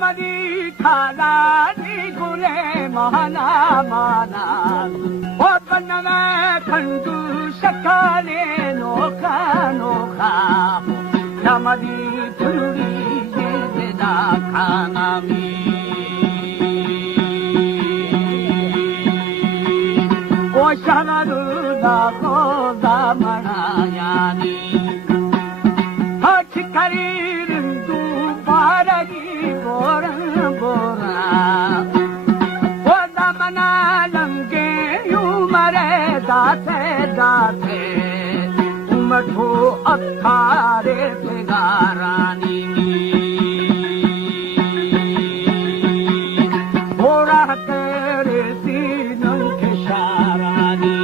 मरी खालानी गुले माना माना ओ बनवे खंडू शकाले नोखा नोखा नमरी फुलरी जेदा खाना मी ओ शनरू दा को दा मनायानी हट करी Bora, bora, oda manalange umare date date, umatho akhare te garani, bora kare sinam ke sharani.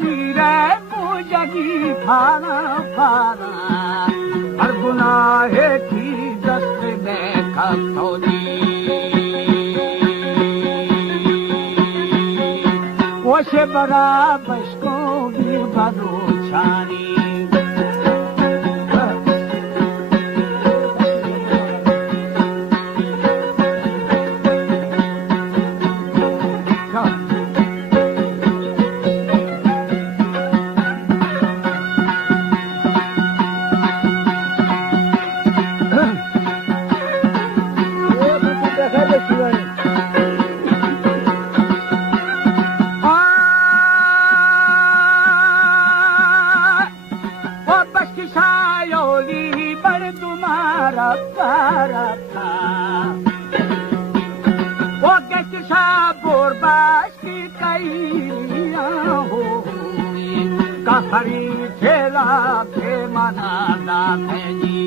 Mira फारा फारा हर गुनाह की दस्त में खतौनी ओशे बराबर को भी भरोचानी हरी खेला के मना जी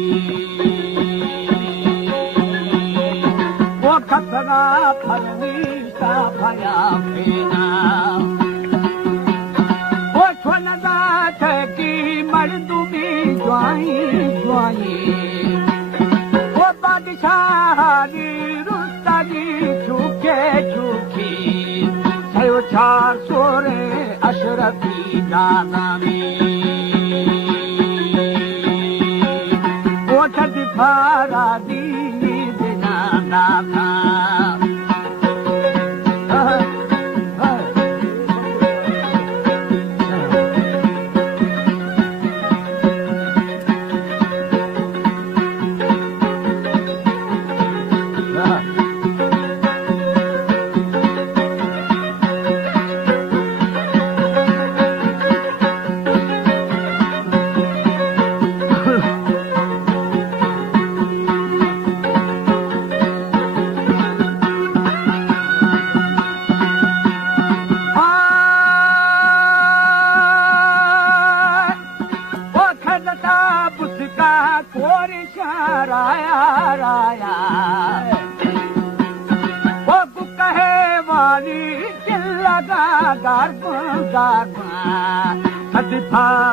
वो खतरा फरमीसा भया फेना वो छुनदा थे की मर्दुमी ज्वाई ज्वाई वो बादशाही रुस्तानी छुके छुकी सयो चार सोरे अशरफी दानानी ओठद फारा दीनी बिना नाथा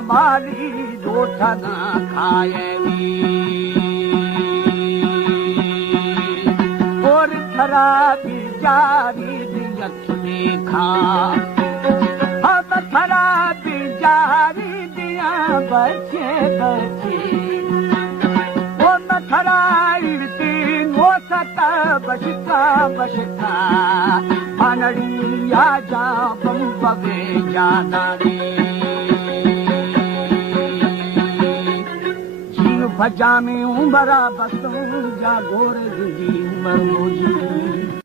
माली जोठन खाएवी और खराबी जारी दियत में खा हम खराबी जारी दिया बचे बचे वो न खराबी वो सता बचता बचता मनड़ी आ जा बम बगे जाना रे भजा में उमरा बसूं जा गोर जी उमर मुझी